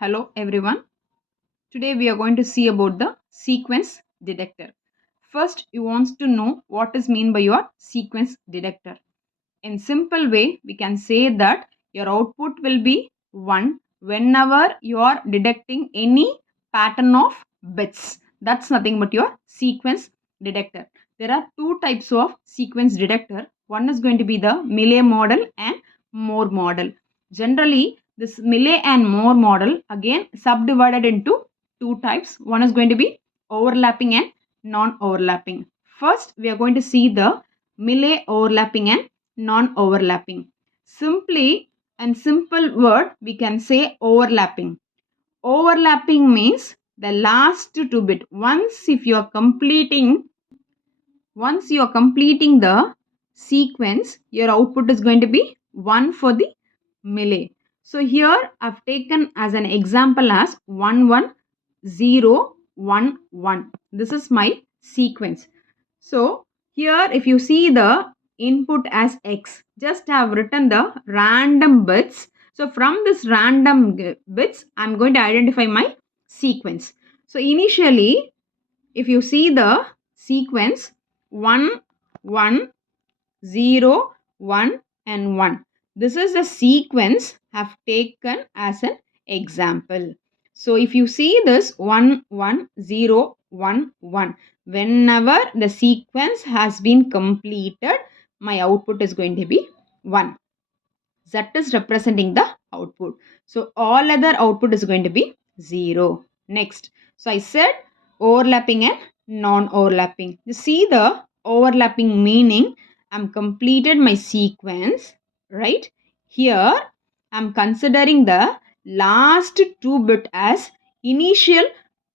Hello everyone. Today we are going to see about the sequence detector. First, you want to know what is mean by your sequence detector. In simple way, we can say that your output will be 1 whenever you are detecting any pattern of bits. That's nothing but your sequence detector. There are two types of sequence detector. One is going to be the Mealy model and Moore model. Generally, this Mealy and Moore model again subdivided into two types. One is going to be overlapping and non-overlapping. First, we are going to see the Mealy overlapping and non-overlapping. Simply and simple word we can say overlapping. Overlapping means the last two bit. Once you are completing the sequence, your output is going to be 1 for the Mealy. So here I've taken as an example as 1 1 0 1 1. This is my sequence. So here if you see the input as X, just have written the random bits. So from this random bits, I'm going to identify my sequence. So initially, if you see the sequence 1, 1, 0, 1 and 1. This is the sequence I have taken as an example. So if you see this 1, 1, 0, 1, 1, whenever the sequence has been completed, my output is going to be 1. That is representing the output. So all other output is going to be 0. Next. So I said overlapping and non-overlapping. You see the overlapping meaning I'm completed my sequence, right? Here I'm considering the last 2 bit as initial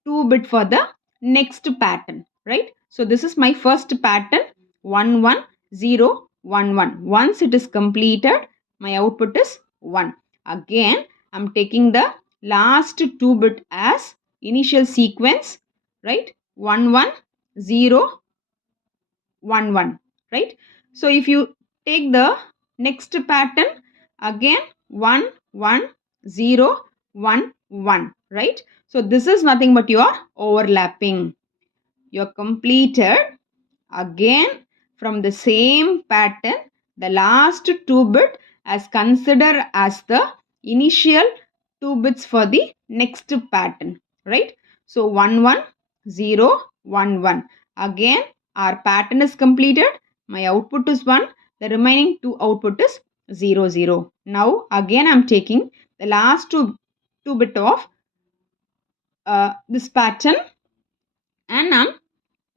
2 bit for the next pattern, right? So this is my first pattern 1 1 0 1 1. Once it is completed, my output is 1. Again, I'm taking the last 2 bit as initial sequence, right? 1 1 0 1 1, right? So if you take the next pattern, again 1 1 0 1 1, right? So this is nothing but your overlapping. You're completed again from the same pattern, the last 2 bit as considered as the initial 2 bits for the next pattern, right? So 1 1 0 1 1. Again our pattern is completed, my output is 1, the remaining 2 output is 0 0. Now again I'm taking the last two bit of this pattern and I'm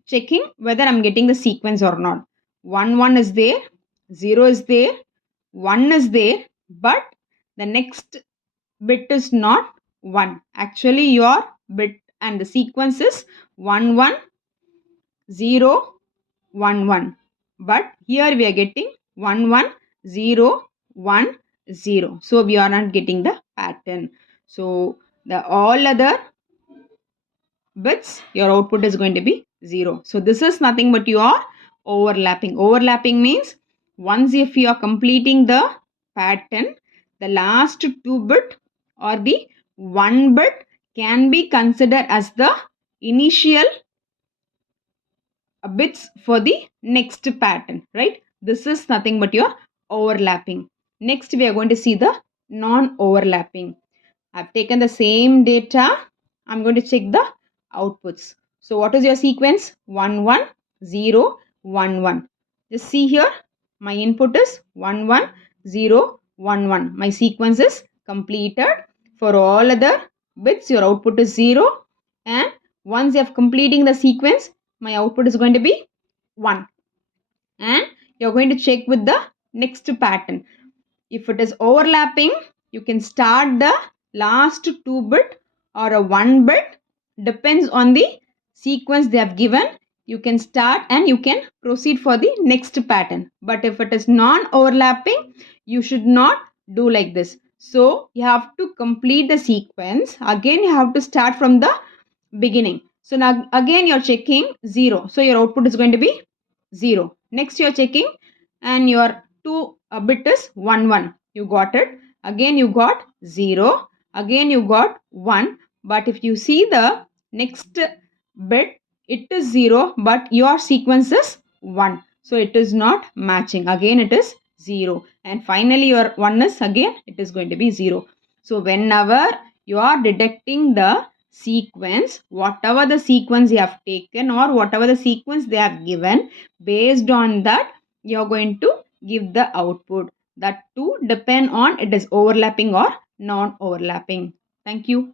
checking whether I'm getting the sequence or not. 1 1 is there, 0 is there, 1 is there, but the next bit is not 1. Actually your bit and the sequence is 1 1 0 1 1. But here we are getting 1 1 0 1 0. So we are not getting the pattern. So the all other bits, your output is going to be 0. So this is nothing but your overlapping. Overlapping means once if you are completing the pattern, the last 2 bit or the 1 bit can be considered as the initial bits for the next pattern, right? This is nothing but your overlapping. Next we are going to see the non-overlapping. I've taken the same data. I'm going to check the outputs. So what is your sequence? 1 1 0 1 1. Just see here. My input is 1 1 0 1 1. My sequence is completed. For all other bits, your output is 0. And once you have completing the sequence, my output is going to be 1. And you're going to check with the next pattern. If it is overlapping, you can start the last 2 bit or a 1 bit, depends on the sequence they have given. You can start and you can proceed for the next pattern. But if it is non-overlapping, you should not do like this. So you have to complete the sequence. Again, you have to start from the beginning. So now again you're checking 0. So your output is going to be 0. Next you're checking and your 2 bit is 1 1. You got it. Again you got 0. again you got 1, but if you see the next bit, it is 0, but your sequence is 1. So it is not matching. Again it is 0. And finally your 1 is again, it is going to be 0. So whenever you are detecting the sequence, whatever the sequence you have taken or whatever the sequence they have given, based on that you are going to give the output. That too depend on it is overlapping or non-overlapping. Thank you.